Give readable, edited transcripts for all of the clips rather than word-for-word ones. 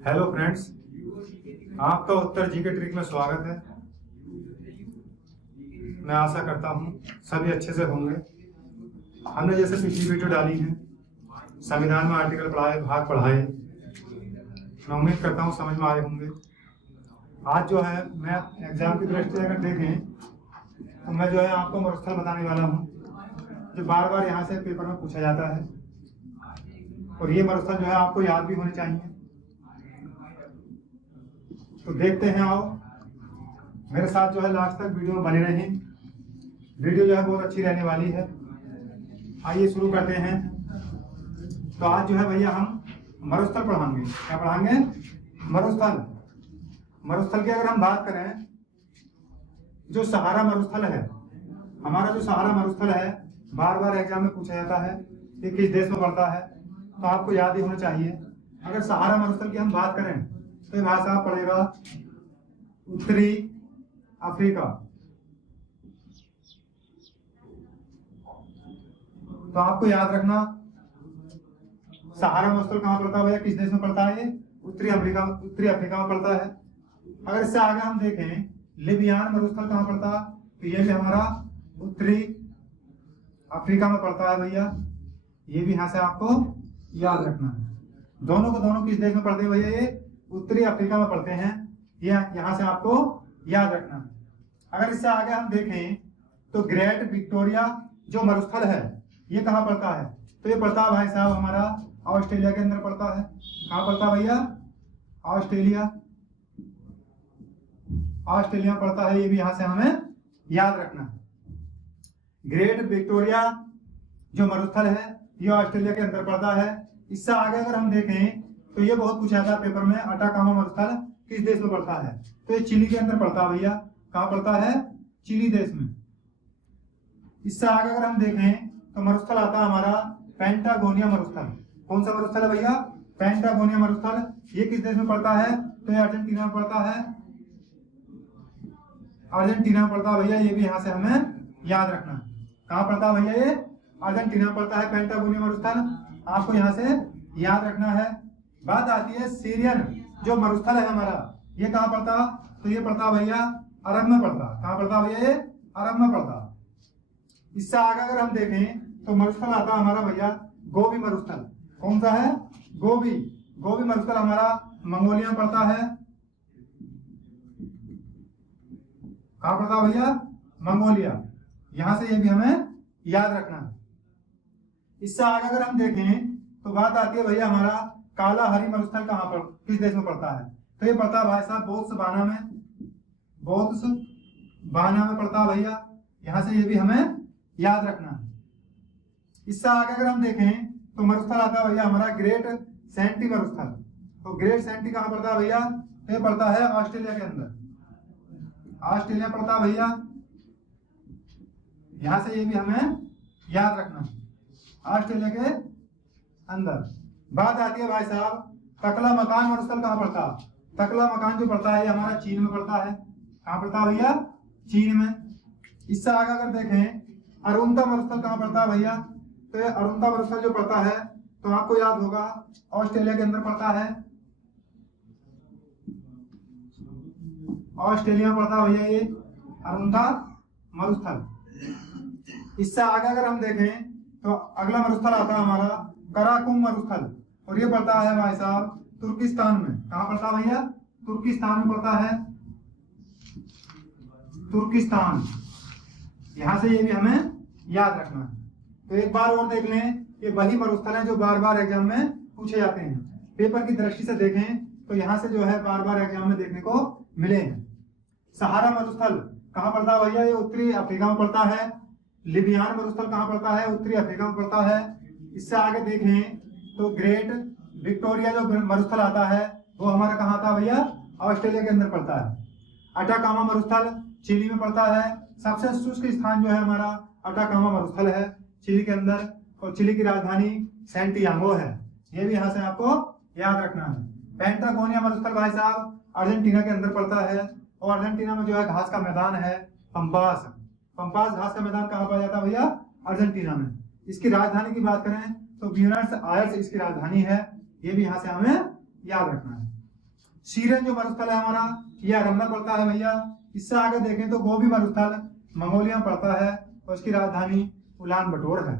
Hello friends, आपका उत्तर GK trick में स्वागत है। मैं आशा करता हूँ सभी अच्छे से होंगे। हमने जैसे पिछली वीडियो डाली है, संविधान में आर्टिकल पढ़ाए, भाग पढ़ाए, मैं उम्मीद करता हूँ समझ में आए होंगे। आज जो है मैं एग्जाम की दृष्टि से अगर देखें तो मैं जो है आपको मरुस्थल बताने वाला हूँ, जो बार बार यहाँ से पेपर में पूछा जाता है, और ये मरुस्थल जो है आपको याद भी होने चाहिए। तो देखते हैं, आओ मेरे साथ जो है लास्ट तक वीडियो में बने रहें। वीडियो जो है बहुत अच्छी रहने वाली है। आइए शुरू करते हैं। तो आज जो है भैया हम मरुस्थल पढ़ाएंगे। क्या पढ़ाएंगे? मरुस्थल। मरुस्थल की अगर हम बात करें, जो सहारा मरुस्थल है, हमारा जो सहारा मरुस्थल है, बार बार एग्जाम में पूछा जाता है कि किस देश में पड़ता है, तो आपको याद ही होना चाहिए। अगर सहारा मरुस्थल की हम बात करें तो ये भाषा पड़ेगा उत्तरी अफ्रीका। तो आपको याद रखना, सहारा मरुस्थल कहाँ पड़ता है भैया, किस देश में पड़ता है? उत्तरी अफ्रीका में पड़ता है। अगर इससे आगे हम देखें, लिबियान मरुस्थल कहाँ पड़ता है, तो ये भी हमारा उत्तरी अफ्रीका में पड़ता है भैया। ये भी यहां से आपको याद रखना है। दोनों को दोनों किस देश में पड़ते हैं भैया? ये उत्तरी अफ्रीका में पड़ते हैं। ये यहां से आपको याद रखना है। अगर इससे आगे हम देखें तो ग्रेट विक्टोरिया जो मरुस्थल है, ये कहाँ पड़ता है? तो ये पड़ता है भाई साहब हमारा ऑस्ट्रेलिया के अंदर पड़ता है। कहाँ पड़ता है भैया? ऑस्ट्रेलिया पड़ता है। ये भी यहां से हमें याद रखना है। ग्रेट विक्टोरिया जो मरुस्थल है, ये ऑस्ट्रेलिया के अंदर पड़ता है। इससे आगे अगर हम देखें तो ये बहुत पूछा था पेपर में, अटाकामा मरुस्थल किस देश में पड़ता है? तो ये चिली के अंदर पड़ता है भैया। कहाँ पड़ता है? चिली देश में। इससे आगे अगर हम देखें तो मरुस्थल आता है हमारा पेंटागोनिया मरुस्थल। कौन सा मरुस्थल है भैया? पेंटागोनिया मरुस्थल। ये किस देश में पड़ता है? तो ये अर्जेंटीना में पड़ता है। अर्जेंटीना में पड़ता है भैया। ये भी यहाँ से हमें याद रखना है। कहाँ पड़ता है भैया? ये अर्जेंटीना में पड़ता है पेंटागोनिया मरुस्थल। आपको यहाँ से याद रखना है। बात आती है सीरियन जो मरुस्थल है हमारा, ये कहाँ पड़ता? तो ये पड़ता भैया अरब में पड़ता। कहाँ पड़ता भैया? ये अरब में पड़ता। इससे आगे अगर हम देखें तो मरुस्थल आता हमारा भैया गोबी मरुस्थल। कौन सा है? गोबी मरुस्थल हमारा मंगोलिया में पड़ता है। कहाँ पड़ता भैया? मंगोलिया। यहां से ये भी हमें याद रखना है। इससे आगे अगर हम देखें तो बात आती है भैया हमारा कालाहारी मरुस्थल कहाँ पर, किस देश में पड़ता है? तो ये पड़ता है भाई साहब बोत्सवाना में पड़ता है भैया। यहां से ये भी हमें याद रखना है। इससे आगे अगर हम देखें तो मरुस्थल आता है भैया हमारा ग्रेट सेंटी मरुस्थल। तो ग्रेट सेंटी कहाँ पड़ता है भैया? तो ये पड़ता है ऑस्ट्रेलिया के अंदर। ऑस्ट्रेलिया पड़ता है भैया। यहां से ये भी हमें याद रखना है, ऑस्ट्रेलिया के अंदर। बात आती है भाई साहब तकला मकान मरुस्थल कहाँ पड़ता है? तकला मकान जो पड़ता है ये हमारा चीन में पड़ता है। कहाँ पड़ता है भैया? चीन में। इससे आगे अगर देखें अरुंता मरुस्थल कहाँ पड़ता है भैया? तो ये अरुंता मरुस्थल जो पड़ता है, तो आपको याद होगा ऑस्ट्रेलिया के अंदर पड़ता है। ऑस्ट्रेलिया में पड़ता है भैया ये अरुंता मरुस्थल। इससे आगे अगर हम देखें तो अगला मरुस्थल आता है हमारा कराकुम मरुस्थल, और ये पड़ता है भाई साहब तुर्किस्तान में। कहाँ पड़ता है भैया? तुर्किस्तान में पड़ता है। तुर्किस्तान। यहां से ये भी हमें याद रखना है। तो एक बार और देख लें, ये वही मरुस्थल है जो बार बार एग्जाम में पूछे जाते हैं। पेपर की दृष्टि से देखें तो यहाँ से जो है बार बार एग्जाम में देखने को मिले हैं। सहारा मरुस्थल कहाँ पड़ता है भैया? ये उत्तरी अफ्रीका में पड़ता है। लिबियान मरुस्थल कहाँ पड़ता है? उत्तरी अफ्रीका में पड़ता है। इससे आगे देखें तो ग्रेट विक्टोरिया जो मरुस्थल आता है वो हमारा कहाँ था भैया? ऑस्ट्रेलिया के अंदर पड़ता है। अटाकामा मरुस्थल चिली में पड़ता है। सबसे शुष्क स्थान जो है हमारा अटाकामा मरुस्थल है चिली के अंदर, और चिली की राजधानी सैंटियागो है। ये भी यहाँ से आपको याद रखना है। पेंटागोनिया मरुस्थल भाई साहब अर्जेंटीना के अंदर पड़ता है, और अर्जेंटीना में जो है घास का मैदान है पंपास घास का मैदान कहाँ पाया जाता है भैया? अर्जेंटीना में। इसकी राजधानी की बात करें तो ब्यूनस आयर्स इसकी राजधानी है। ये भी यहाँ से हमें याद रखना है। शीरेन जो मरुस्थल है हमारा ये अरमना पड़ता है भैया। इससे आगे देखें तो गोबी मरुस्थल मंगोलिया में पड़ता है और उसकी राजधानी उलान बटोर है।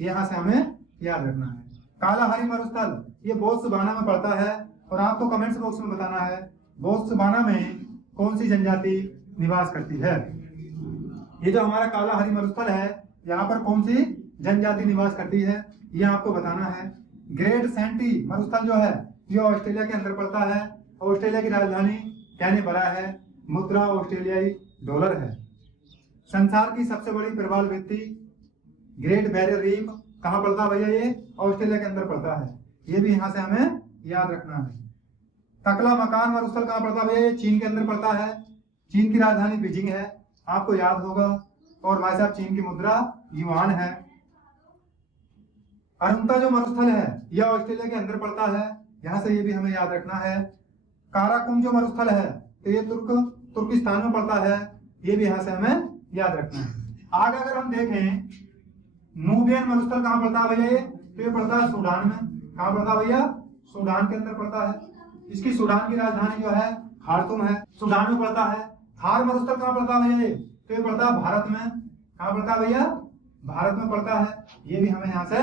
यहाँ से हमें याद रखना है। कालाहारी मरुस्थल ये बोत्सवाना में पड़ता है और आपको कमेंट्स बॉक्स में बताना है बोत्सवाना में कौन सी जनजाति निवास करती है। ये जो हमारा कालाहारी मरुस्थल है यहाँ पर कौन सी जनजाति निवास करती है ये आपको बताना है। ग्रेट सेंटी मरुस्थल जो है ये ऑस्ट्रेलिया के अंदर पड़ता है। ऑस्ट्रेलिया की राजधानी कैनबरा है। मुद्रा ऑस्ट्रेलियाई डॉलर है। संसार की सबसे बड़ी प्रवाल भित्ति ग्रेट बैरियर रीफ कहाँ पड़ता है भैया? ये ऑस्ट्रेलिया के अंदर पड़ता है। ये भी यहाँ से हमें याद रखना है। तकला मकान मरुस्थल कहाँ पड़ता है भैया? ये चीन के अंदर पड़ता है। चीन की राजधानी बीजिंग है, आपको याद होगा। और भाई साहब चीन की मुद्रा युआन है। अरुंता जो मरुस्थल है यह ऑस्ट्रेलिया के अंदर पड़ता है, यहाँ से ये भी हमें याद रखना है। काराकुम जो मरुस्थल है तो ये तुर्किस्तान में पड़ता है, ये भी यहाँ से हमें याद रखना है। आगे अगर हम देखें नूबियन मरुस्थल कहाँ पड़ता है भैया? ये तो ये पड़ता है सूडान में। कहाँ पड़ता है भैया? सूडान के अंदर पड़ता है। इसकी सूडान की राजधानी जो है खार्तूम है, सूडान में पड़ता है। थार मरुस्थल कहाँ पड़ता है भैया? ये तो ये पड़ता है भारत में। कहाँ पड़ता है भैया? भारत में पड़ता है। ये भी हमें यहाँ से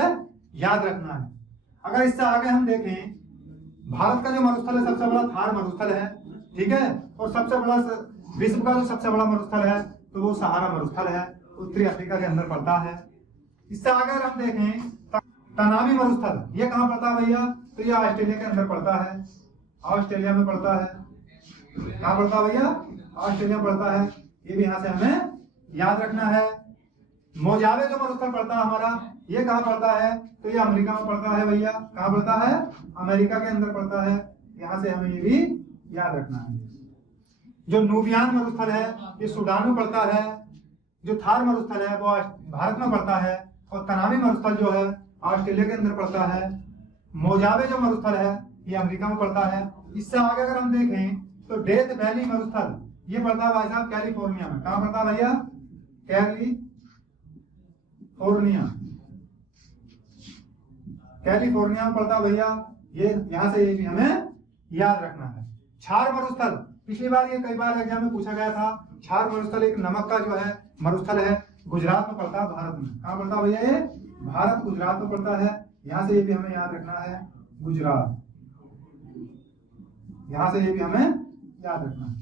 याद रखना है। अगर इससे आगे हम देखें भारत का जो मरुस्थल है सबसे बड़ा थार मरुस्थल है, ठीक है। और सबसे बड़ा विश्व का जो सबसे बड़ा मरुस्थल है तो वो सहारा मरुस्थल है, उत्तरी अफ्रीका के अंदर पड़ता है। इससे आगे अगर हम देखें तनावी मरुस्थल ये कहाँ पड़ता है भैया? तो ये ऑस्ट्रेलिया के अंदर पड़ता है, ऑस्ट्रेलिया में पड़ता है। कहाँ पड़ता है भैया? ऑस्ट्रेलिया में पड़ता है। ये भी यहाँ से हमें याद रखना है। मोजावे जो मरुस्थल पड़ता है हमारा ये कहाँ पड़ता है? तो ये अमेरिका में पड़ता है भैया। कहाँ पड़ता है? अमेरिका के अंदर पड़ता है। यहाँ से हमें ये भी याद रखना है। जो नूबियान मरुस्थल है ये सूडान में पड़ता है। जो थार मरुस्थल है वो भारत में पड़ता है। और तनावी मरुस्थल जो है ऑस्ट्रेलिया के अंदर पड़ता है। मोजावे जो मरुस्थल है ये अमेरिका में पड़ता है। इससे आगे अगर हम देखें तो डेथ वैली मरुस्थल ये पड़ता है भाई साहब कैलिफोर्निया में। कहाँ पड़ता है भैया? कैलिफोर्निया में पड़ता है भैया। ये यहाँ से ये भी हमें याद रखना है। क्षार मरुस्थल पिछली बार ये कई बार एग्जाम में पूछा गया था। क्षार मरुस्थल एक नमक का जो है मरुस्थल है, गुजरात में पड़ता है, भारत में। कहाँ पड़ता है भैया? ये भारत गुजरात में पड़ता है। यहाँ से ये भी हमें याद रखना है, गुजरात। यहाँ से ये भी हमें याद रखना है।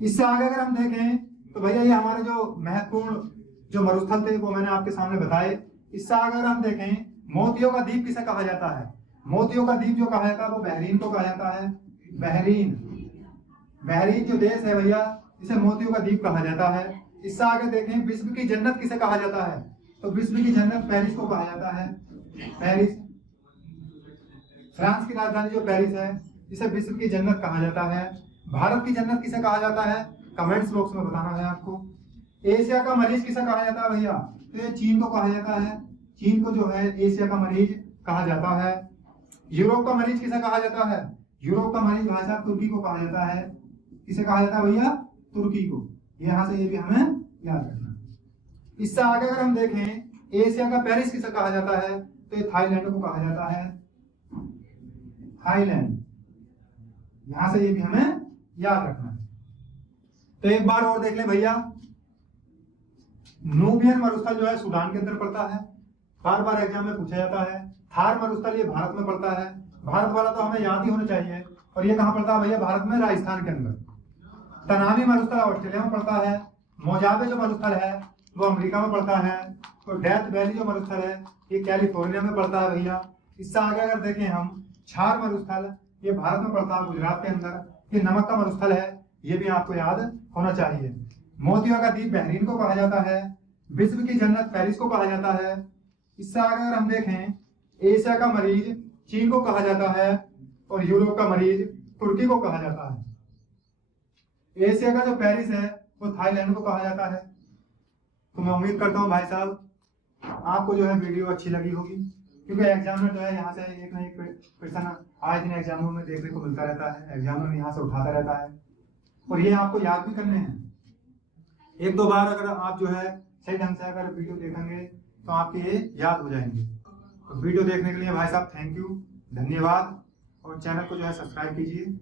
इससे आगे अगर हम देखें तो भैया ये हमारे जो महत्वपूर्ण जो मरुस्थल थे वो मैंने आपके सामने बताए। इससे आगे अगर हम देखें मोतियों का द्वीप किसे कहा जाता है? मोतियों का द्वीप जो कहा जाता है वो बहरीन को कहा जाता है। बहरीन जो देश है भैया इसे मोतियों का द्वीप कहा जाता है। इससे आगे देखें विश्व की जन्नत किसे कहा जाता है? तो विश्व की जन्नत पेरिस को कहा जाता है। पेरिस फ्रांस की राजधानी जो पेरिस है इसे विश्व की जन्नत कहा जाता है। भारत की जन्नत किसे कहा जाता है? कमेंट्स बॉक्स में बताना है आपको। एशिया का मरीज किसे कहा जाता है भैया? तो ये चीन को कहा जाता है। चीन को जो है एशिया का मरीज कहा जाता है। यूरोप का मरीज किसे कहा जाता है? यूरोप का मरीज भाई साहब तुर्की को कहा जाता है। किसे कहा जाता है भैया? तुर्की को। यहाँ से ये भी हमें याद रखना है। इससे आगे अगर हम देखें एशिया का पेरिस किसे कहा जाता है? तो ये थाईलैंड को कहा जाता है। थाईलैंड। यहाँ से ये भी हमें याद रखना है। तो एक बार और देख लें भैया, नूबियन मरुस्थल जो है सूडान के अंदर पड़ता है, बार बार एग्जाम में पूछा जाता है। थार मरुस्थल ये भारत में पड़ता है, भारत वाला तो हमें याद ही होना चाहिए। और ये कहाँ पड़ता है भैया? भारत में राजस्थान के अंदर। तनावी मरुस्थल ऑस्ट्रेलिया में पड़ता है। मोजावे जो मरुस्थल है वो अमेरिका में पड़ता है। तो डेथ वैली जो मरुस्थल है ये कैलिफोर्निया में पड़ता है भैया। इससे आगे अगर देखें हम क्षार मरुस्थल ये भारत में पड़ता है, गुजरात के अंदर। ये नमक का मरुस्थल है, ये भी आपको याद होना चाहिए। मोतियों का द्वीप बहरीन को कहा जाता है। विश्व की जन्नत पेरिस को कहा जाता है। इससे आगे अगर हम देखें एशिया का मरीज चीन को कहा जाता है और यूरोप का मरीज तुर्की को कहा जाता है। एशिया का जो पेरिस है वो थाईलैंड को कहा जाता है। तो मैं उम्मीद करता हूँ भाई साहब आपको जो है वीडियो अच्छी लगी होगी, क्योंकि एग्जामिनर जो है यहाँ से एक ना एक क्वेश्चन आए दिन एग्जामों में देखने को मिलता रहता है। एग्जामिनर यहाँ से उठाता रहता है और ये आपको याद भी करने हैं। एक दो बार अगर आप जो है सही ढंग से अगर वीडियो देखेंगे तो आपके ये याद हो जाएंगे। तो वीडियो देखने के लिए भाई साहब थैंक यू, धन्यवाद। और चैनल को जो है सब्सक्राइब कीजिए।